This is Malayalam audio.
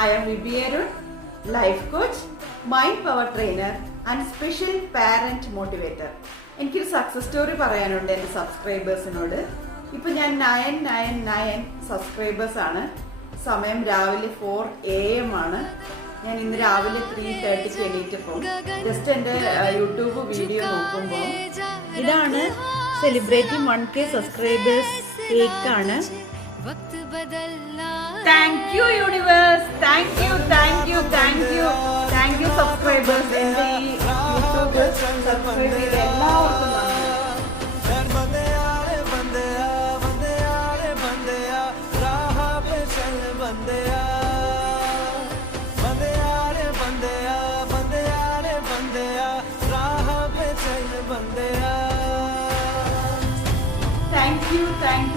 I am Vibhi Arun, life coach, mind power trainer and special parent motivator. എനിക്കൊരു സക്സസ് സ്റ്റോറി പറയാനുണ്ട് എൻ്റെ സബ്സ്ക്രൈബേഴ്സിനോട്. ഇപ്പം ഞാൻ 999 സബ്സ്ക്രൈബേഴ്സ് ആണ്. സമയം രാവിലെ 4 AM ആണ്. ഞാൻ ഇന്ന് രാവിലെ 3:30 എണീറ്റപ്പോൾ ജസ്റ്റ് എൻ്റെ യൂട്യൂബ് വീഡിയോ നോക്കുമ്പോൾ ഇതാണ് സെലിബ്രേറ്റിംഗ് 1K സബ്സ്ക്രൈബേഴ്സ് കേക്കാണ്. Thank you universe, thank you subscribers. എൻ്റെ ഈ യൂട്യൂബ് സബ്സ്ക്രൈബ് ചെയ്ത എല്ലാവർക്കും താങ്ക്